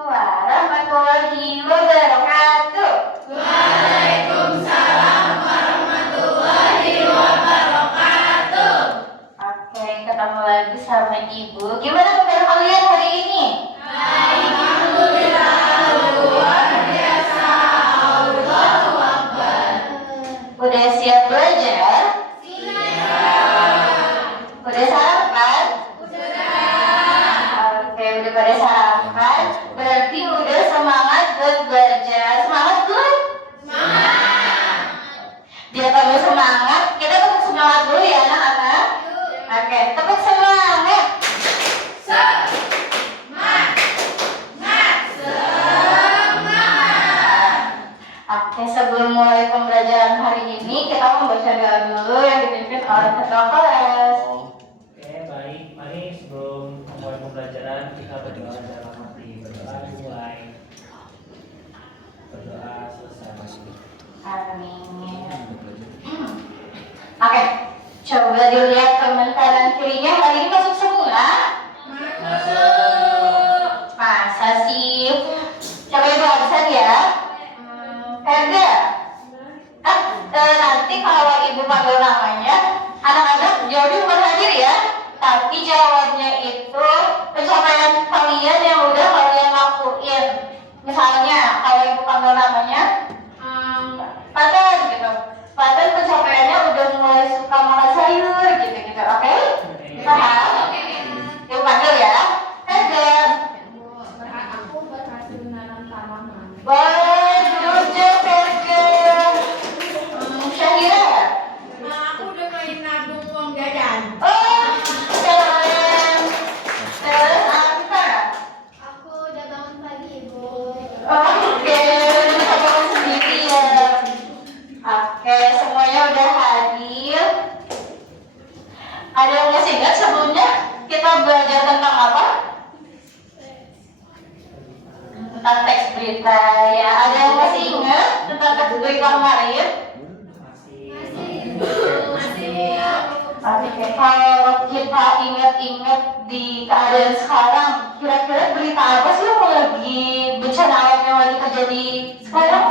warahmatullahi wabarakatuh. Waalaikumsalam warahmatullahi wabarakatuh. Oke, ketemu lagi sama Ibu. Gimana kabar kalian hari ini? Alhamdulillah, luar biasa. Allahu Akbar. Udah siap belajar? Siap. Udah sarapan? Sudah. Oke, udah pada sarapan. Berarti udah semangat buat belajar. Semangat belum? Semangat. Biar kamu semangat, kita tepuk semangat dulu ya anak-anak. Oke, tepuk semangat. Semangat. Oke, sebelum mulai pembelajaran hari ini, kita membaca doa dulu yang dipimpin oleh ketua kelas. Oke, baik. Mari sebelum memulai pembelajaran kita berdoa dalam hati. Berdoa dimulai. Berdoa selesai. Amin. Oke, coba dilihat teman kanan kirinya hari ini masuk semua. Masuk. Masa sih? Coba ibu absen ya. Ferda. Nanti kalau ibu panggil namanya, anak-anak jadi bukan hadir ya. Tapi jawabnya itu pencapaian kalian yang udah kalian lakuin. Misalnya kalau ibu panggil namanya, Paten gitu. Paten pencapaiannya udah mulai suka makan sayur gitu-gitu. Oke? Paham? Ibu panggil ya. Ferda. Aku berhasil menanam tanaman. Bagus deh Ferda. Syahira. Aku udah main nabung uang jajan. Oh, keren. Terus Anta. Aku udah bangun pagi, Bu. Oke, bisa bangun sendiri ya. Oke, semuanya udah hadir. Ada yang masih ingat sebelumnya kita belajar tentang apa? Tentang teks berita ya. Ada yang masih ingat tentang teks berita kemarin? Masih. Oke, kalau kita ingat-ingat di keadaan sekarang, kira-kira berita apa sih yang lagi bencana alam yang lagi terjadi sekarang?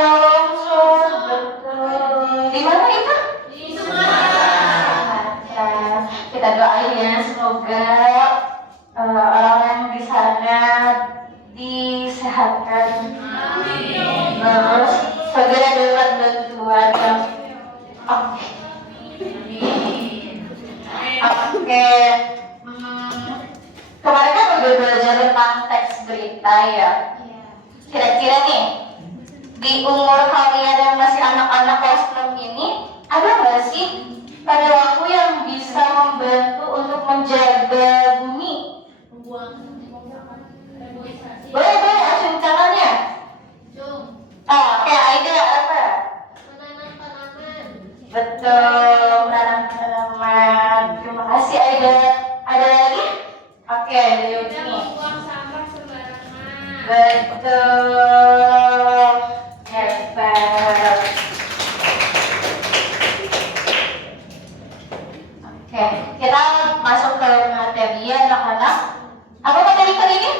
Longsor, betul. Di mana itu? Di Sumatera. Kita doain ya, semoga orang yang di sana disehatkan. Amin. Terus segera dapat bantuan yang oke. Oke. Kemarin kan udah belajar tentang teks berita ya. Kira-kira nih di umur kalian yang masih anak-anak kelas 6 ini ada nggak sih pada waktu yang bisa membantu untuk menjaga bumi? Boleh acung tangannya. Kayak Aida apa? Menanam tanaman. Betul, menanam tanaman. Terima kasih Aida. Ada lagi? Oke, ada Tidak Yuni. membuang sampah sembarangan. Betul. Hebat. Oke, kita masuk ke materi ya anak-anak. Apa materi kali ini?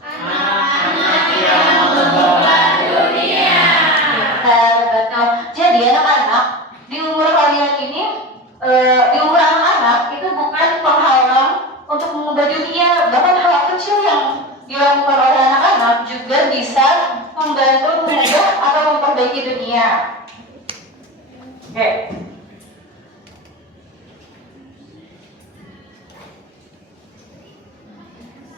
Anak-anak yang mengubah dunia. Betul. Jadi anak-anak di umur kalian ini, di umur anak-anak itu bukan penghalang untuk mengubah dunia. Bahkan hal kecil yang dilakukan oleh anak-anak juga bisa membantu mengubah atau memperbaiki dunia. Oke.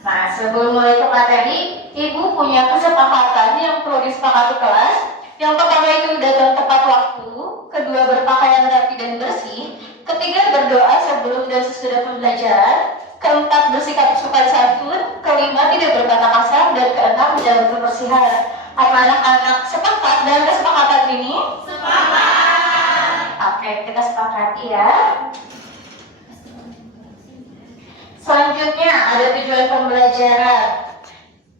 Nah, sebelum mulai ke materi, Ibu punya kesepakatan yang perlu disepakati kelas. Yang pertama itu datang tepat waktu, kedua berpakaian rapi dan bersih, ketiga berdoa sebelum dan sesudah pembelajaran, keempat bersikap sopan santun, kelima tidak berkata kasar, dan keenam menjaga kebersihan. Apa anak-anak sepakat dengan kesepakatan ini? Sepakat. Oke, kita sepakati ya. Selanjutnya ada tujuan pembelajaran.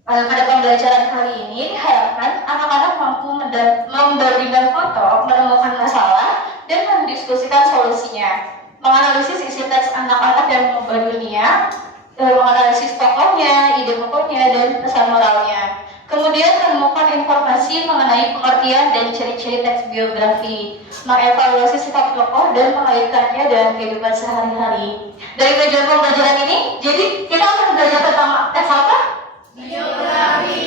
Pada pembelajaran kali ini diharapkan anak-anak mampu membandingkan foto, menemukan masalah, dan mendiskusikan solusinya, menganalisis isi teks anak-anak dan mengubah dunia, menganalisis tokohnya, ide pokoknya, dan pesan moralnya. Kemudian menemukan informasi mengenai pengertian dan ciri-ciri teks biografi, mengevaluasi sikap tokoh dan mengaitkannya dengan kehidupan sehari-hari. Dari tujuan pembelajaran ini, jadi kita akan belajar tentang teks apa? Biografi.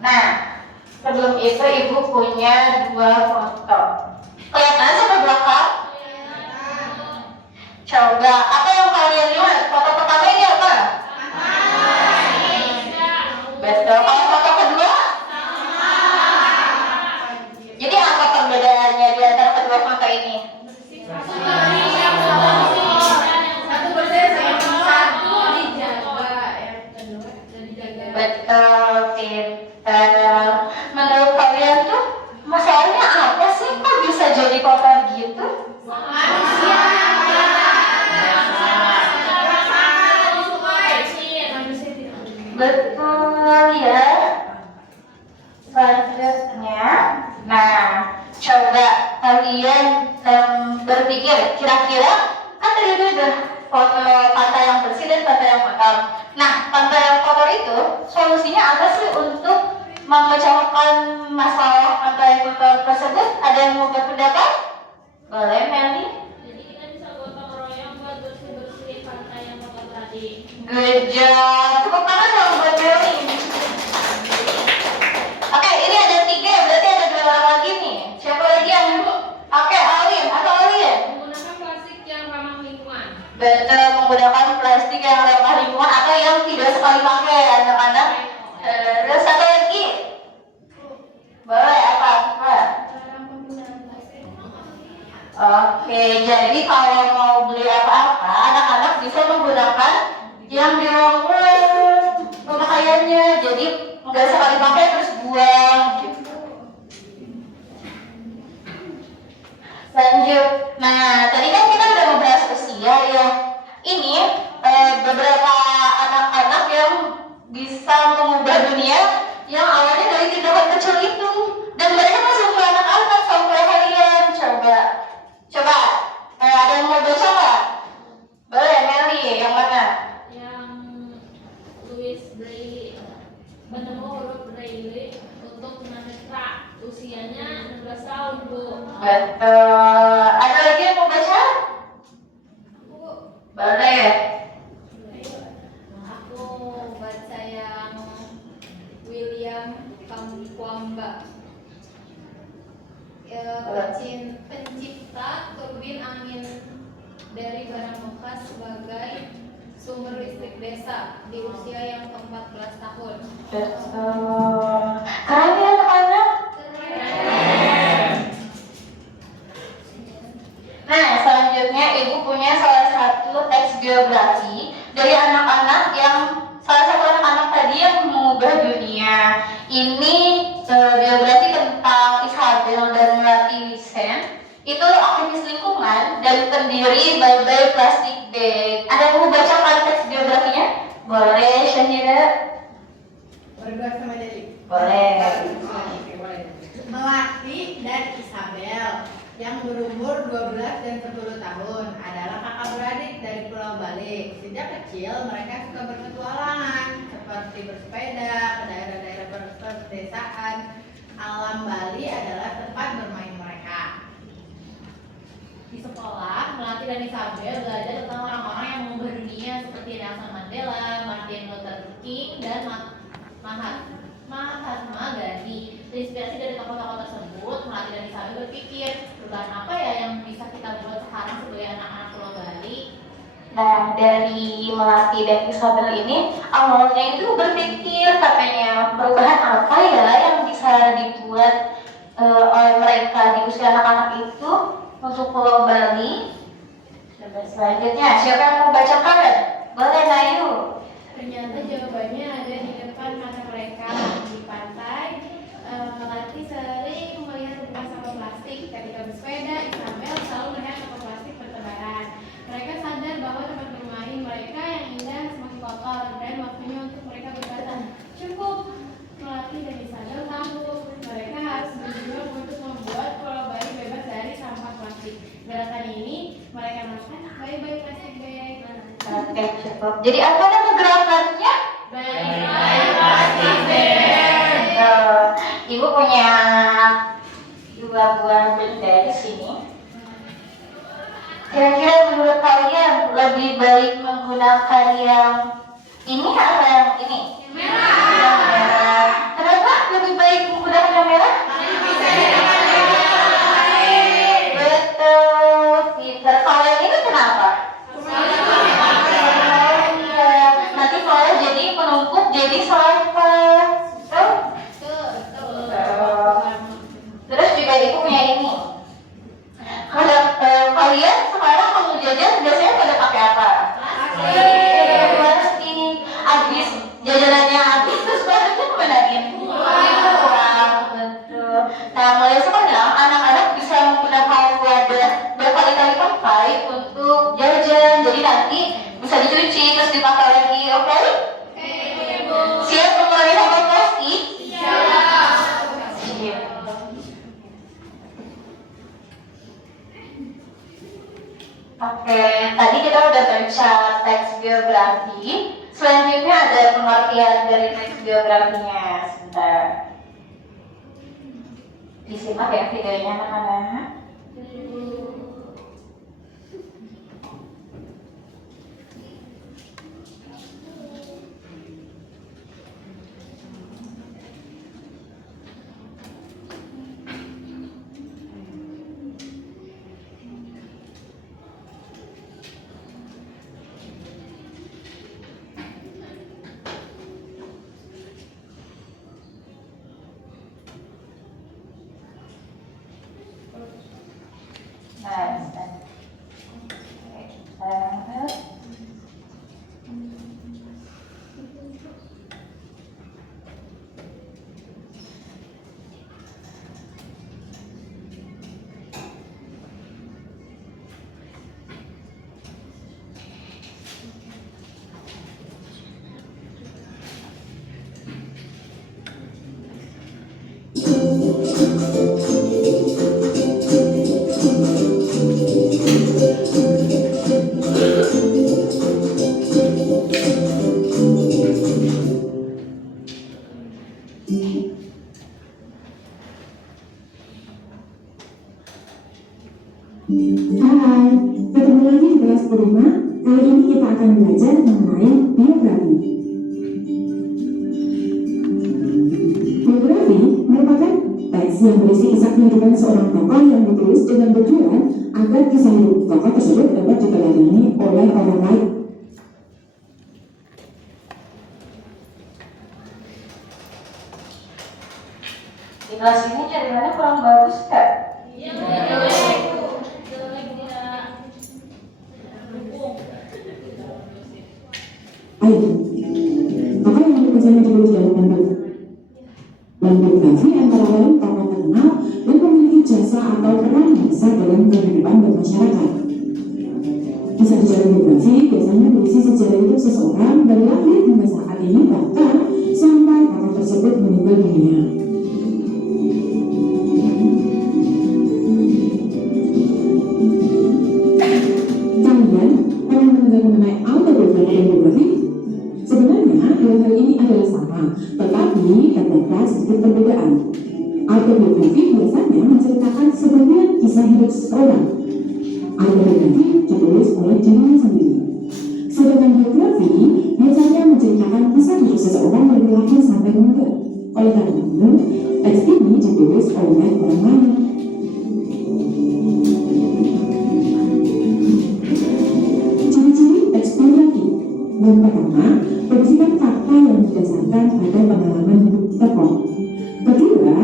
Nah, sebelum itu ibu punya 2 foto. Kelihatan sampai belakang? Coba, apa yang kalian lihat? Foto pertama ini apa? Betul. Kalau foto kedua? Jadi apa perbedaannya di antara kedua foto ini? Satu bersih, satu dijaga, yang kedua dijaga. Betul, pintar. Menurut kalian tuh masalahnya apa sih? Kok bisa jadi kotor gitu? Manusia. Betul ya. Selanjutnya, nah coba kalian berpikir kira-kira kan tadi udah foto pantai yang bersih dan pantai yang kotor. Nah, pantai yang kotor itu solusinya apa sih untuk memecahkan masalah pantai yang kotor tersebut? Ada yang mau berpendapat? Boleh, Meli? Jadi kita bisa gotong royong buat bersih-bersih pantai yang kotor tadi. Good job. Tepuk tangan dong buat Meli. Oke, ini ada 3, berarti ada 2 orang lagi nih. Siapa lagi yang? Oke, Alin atau Alin? Menggunakan plastik yang ramah lingkungan. Betul, menggunakan plastik yang ramah lingkungan atau yang tidak sekali pakai anak-anak. Terus satu lagi? Boleh apa? Oke, jadi kalau mau beli apa-apa, anak-anak bisa menggunakan yang di ruang pemakaiannya. Jadi nggak sekali pakai terus buang gitu. Lanjut. Nah, tadi kan kita udah membahas usia ya. Ini beberapa anak-anak yang bisa mengubah dunia yang awalnya dari tindakan kecil itu. Dan mereka masih umur anak-anak sampai kalian. Coba, ada yang mau baca nggak? Boleh, Meli, yang mana? Yang Louis Braille menemu huruf Braille untuk tunanetra. Usianya 16 tahun, Bu. Betul. Ada lagi yang mau baca? Boleh. Aku baca yang William Kamkwamba. Pencipta turbin angin dari barang bekas sebagai sumber listrik desa di usia yang ke-14 tahun. Betul. Keren ya anak-anak? Nah, selanjutnya ibu punya salah satu teks biografi dari anak-anak yang salah satu anak-anak tadi yang mengubah dunia. Ini biografi tentang Isabel dan Melati Sen. Itu aktivis lingkungan dan pendiri Bye Bye Plastic Bag. Ada yang mau bacakan teks biografinya? Boleh, Syahira? Berdua sama Dewi. Boleh. Melati dan Isabel yang berumur 12 dan 10 tahun adalah kakak beradik dari Pulau Bali. Sejak kecil mereka suka berpetualangan seperti bersepeda ke daerah-daerah pedesaan. Alam Bali adalah tempat bermain mereka. Di sekolah, Melati dan Isabel belajar tentang orang-orang yang mengubah dunia seperti Nelson Mandela, Martin Luther King, dan Mahatma Gandhi. Terinspirasi dari tokoh-tokoh tersebut, Melati dan Isabel berpikir, perubahan apa ya yang bisa kita buat sekarang sebagai anak-anak Pulau Bali? Nah, dari Melati dan Isabel ini awalnya itu berpikir katanya perubahan apa ya yang bisa dibuat oleh mereka di usia anak-anak itu untuk Pulau Bali. Coba selanjutnya, siapa yang mau bacakan? Boleh, Nayu. Ternyata jawabannya ada di depan mata mereka di pantai. Melati sering melihat tumpukan sampah plastik. Ketika bersepeda, Isabel selalu melihat sampah plastik bertebaran. Mereka sadar bahwa tempat bermain mereka yang indah semakin kotor dan waktunya untuk mereka berkata, cukup. Melati dan Isabel tahu mereka harus berjuang untuk membuat Pulau Bali bebas dari sampah plastik. Gerakan ini mereka rasakan Bye-bye plastic bag. Oke, cukup. Jadi apa nama gerakannya? Bye-bye plastic bag. Ibu punya 2 buah benda di sini. Kira-kira menurut kalian lebih baik menggunakan yang ini atau yang ini? Yang merah. Kenapa lebih baik menggunakan yang merah? Betul, pinter. Kalau yang ini kenapa? Iya. Nanti kalau jadi menumpuk jadi sampah. Terus juga ibu punya ini. Kalau kalian sekarang mau jajan biasanya pada pakai apa? Plastik. Habis jajanannya habis terus bahannya kemanain? Uang, betul. Nah mulai sekarang anak-anak bisa menggunakan wadah berkali-kali pakai untuk jajan. Jadi nanti bisa dicuci terus dipakai lagi, oke? Siap mengurangi sampah plastik? Siap. Oke, tadi kita udah baca teks biografi. Selanjutnya ada pengertian dari teks biografinya. Sebentar. Disimak ya videonya anak-anak. Hai, ketemu lagi di kelas kelima. Kali ini kita akan belajar mengenai biografi. Biografi merupakan teks yang berisi kisah kehidupan seorang tokoh yang ditulis dengan tujuan agar kisah hidup tokoh tersebut dapat diteladani oleh orang lain. Di kelas ini jaringannya kurang bagus kan? Iya, Ayo, tokoh yang berkesan ditulis dalam bentuk biografi antara lain tokoh terkenal dan memiliki jasa atau peran besar dalam kehidupan bermasyarakat. Kisah sejarah biografi biasanya berisi sejarah hidup seseorang dari lahir hingga saat ini bahkan sampai tokoh tersebut meninggal dunia. Kalian pernah mendengar mengenai autobiografi dan biografi? Sebenarnya dua hal ini adalah sama, tetapi terdapat sedikit perbedaan. Autobiografi biasanya menceritakan sebagian kisah hidup seseorang. Autobiografi ditulis oleh dirinya sendiri. Sedangkan biografi biasanya menceritakan kisah hidup seseorang dari lahir sampai meninggal. Oleh karena itu, teks ini ditulis oleh orang lain. Ciri-ciri teks biografi. Yang pertama, berisikan fakta yang didasarkan pada pengalaman hidup tokoh. Kedua,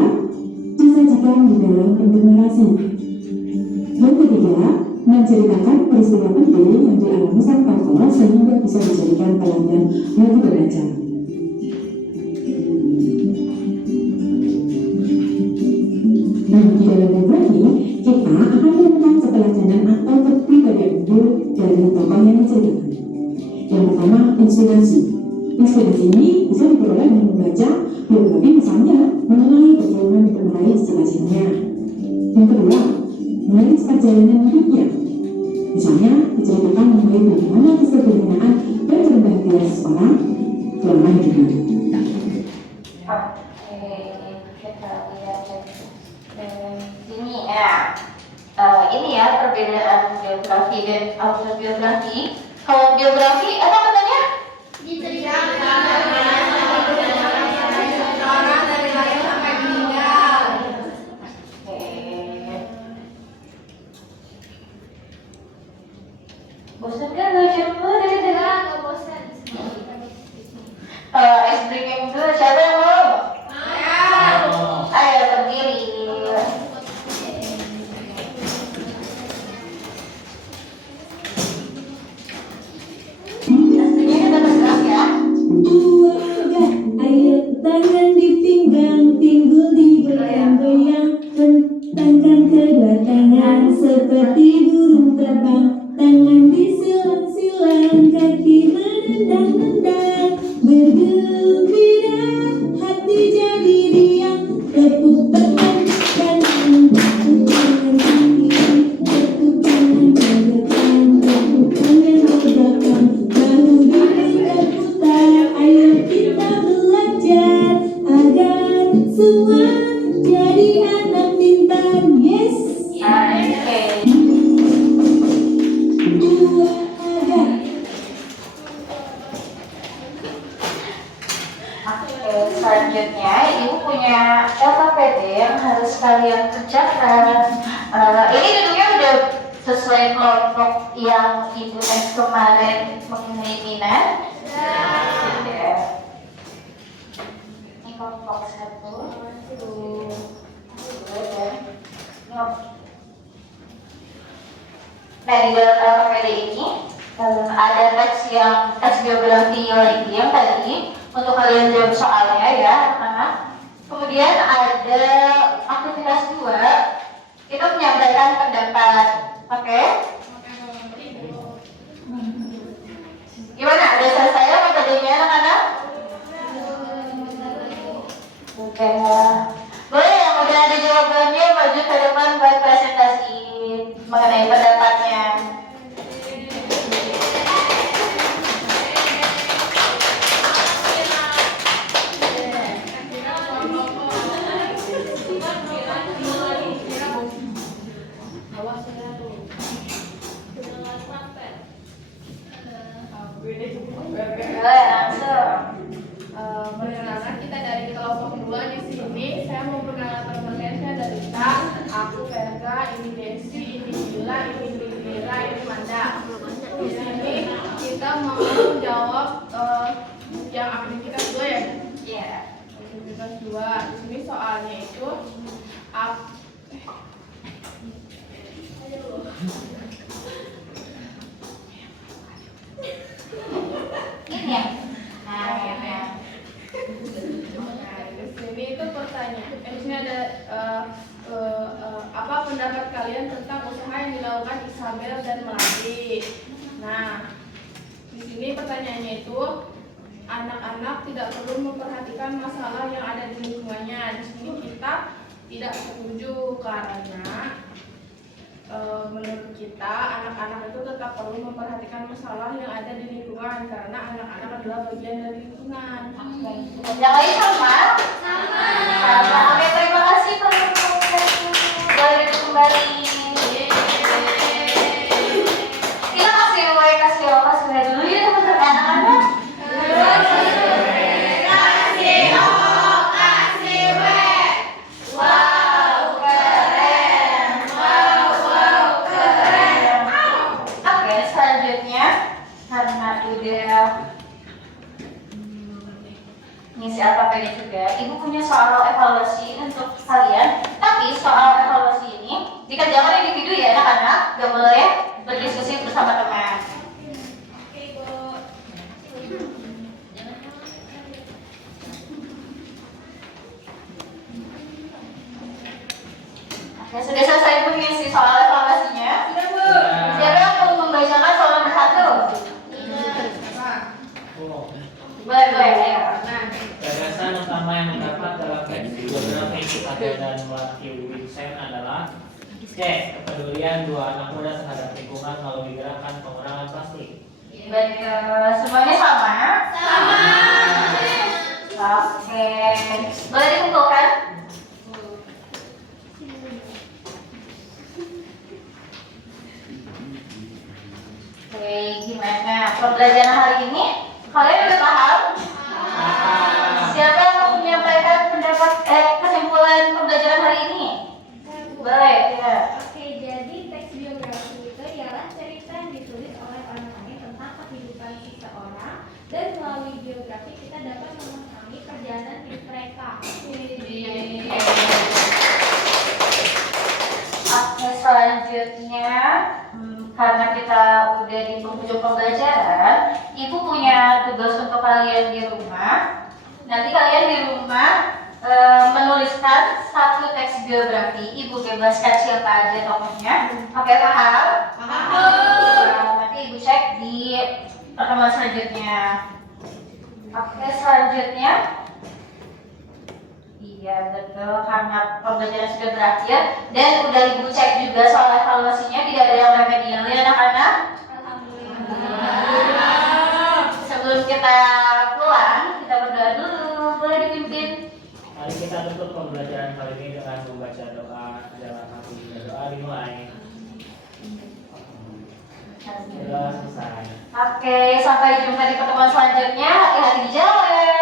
disajikan di dalam bentuk narasi. Yang ketiga, menceritakan peristiwa penting yang dialami sang tokoh sehingga bisa dijadikan teladan bagi pembaca. Nah, di dalam biografi, kita akan menemukan keteladanan atau kepribadian unggul dari tokoh yang diceritakan. Yang pertama, inspirasi. Inspirasi ini bisa diperoleh dengan membaca biografi misalnya mengenai perjuangan untuk meraih cita-citanya. Yang kedua, menulis perjalanan hidupnya. Misalnya, diceritakan mengenai bagaimana kesederhanaan dan kerendahan hati seseorang selama hidupnya. Oke, kita lihat dari sini ya. Ini ya perbedaan biografi dan autobiografi. Kalau biografi apa katanya? Orang dari lahir sampai meninggal. Oke. Bosan kan belajar dulu dari tadi? Nggak bosan. Ice breaking dulu, siapa yang mau? Ayo berdiri. Pastinya kita bergerak ya. Keluarga, ayo tangan dipinggang, pinggul digoyang-goyang, bentangkan kedua tangan seperti burung terbang, tangan disilang-silang, kaki menendang-nendang, bergembira, hati jadi riang, tepuk tangan kanan, tepuk tangan kiri, tepuk tangan ke depan, tepuk tangan ke belakang, bahu diputar-putar, ayo kita belajar agar semua jadi anak pintar. Yes. Oke. Dua agak. Oke, selanjutnya ibu punya LKPD yang harus kalian kerjakan. Ini tentunya udah sesuai kelompok yang ibu tes kemarin mengenai minat. Ya. Ini kelompok 1, 2, dan nah, di dalam LKPD ini ada teks biografi lagi yang tadi untuk kalian jawab soalnya ya anak-anak. Kemudian ada aktivitas 2, itu menyampaikan pendapat. Oke? Gimana? Ada selesai apa tadinya anak-anak? Oke. Boleh yang udah ada jawabannya maju ke depan buat presentasi mengenai pendapatnya. Boleh langsung. Perkenalkan kita dari kelompok 2 di sini. Saya mau perkenalkan teman saya ada Rita, aku Verga, ini Desi, ini Bila, ini Mira, ini Manda. Di sini kita mau jawab yang aktivitas 2 ya. Iya. Aktivitas 2. Di sini soalnya itu Ini ya. Nah, ya. Nah, di sini itu pertanyaan. Di sini ada apa pendapat kalian tentang usaha yang dilakukan Isabel dan Melati? Nah, di sini pertanyaannya itu anak-anak tidak perlu memperhatikan masalah yang ada di lingkungannya. Di sini kita tidak setuju karena menurut kita anak-anak itu tetap perlu memperhatikan masalah yang ada di lingkungan karena anak-anak adalah bagian dari lingkungan. Yang lain sama? Sama. Oke, terima kasih teman-teman. Boleh duduk kembali. Kita kasih dulu ya teman-teman anak-anak. Oke, selanjutnya karena udah ngisi LKPD juga, ibu punya soal evaluasi untuk kalian. Tapi soal evaluasi ini dikerjakan individu ya anak-anak, gak boleh berdiskusi bersama teman. Oke, Bu. Oke, sudah selesai mengisi soal evaluasinya. Siapa yang mau membacakan soal nomor 1? Boleh ya. Gagasan utama yang mendapat dalam teks biografi Isabel dan Melati Winsent adalah C. Kepedulian dua anak muda terhadap lingkungan melalui gerakan pengurangan plastik. Betul. Semuanya sama? Sama. Oke. Boleh dikumpulkan? Oke, gimana pembelajaran hari ini? Kalian udah paham? Siapa yang mau menyampaikan pendapat kesimpulan pembelajaran hari ini? Boleh, ya. Oke, jadi teks biografi itu ialah cerita yang ditulis oleh orang lain tentang kehidupan seseorang, dan melalui biografi kita dapat memahami perjalanan hidup mereka. Oke, selanjutnya karena kita udah di penghujung pembelajaran, Ibu punya tugas untuk kalian di rumah. Nanti kalian di rumah menuliskan satu teks biografi. Ibu bebaskan siapa aja tokohnya. Oke, paham? Nanti Ibu cek di pertemuan selanjutnya. Oke, selanjutnya. Iya, betul. Karena pembelajaran sudah berakhir dan udah Ibu cek juga soal evaluasinya, tidak ada yang remedial ya anak-anak. Sebelum kita pulang, kita berdoa dulu. Boleh dipimpin? Mari kita tutup pembelajaran kali ini dengan membaca doa dalam hati. Doa dimulai. Sudah selesai. Oke, sampai jumpa di pertemuan selanjutnya. Hati-hati di jalan.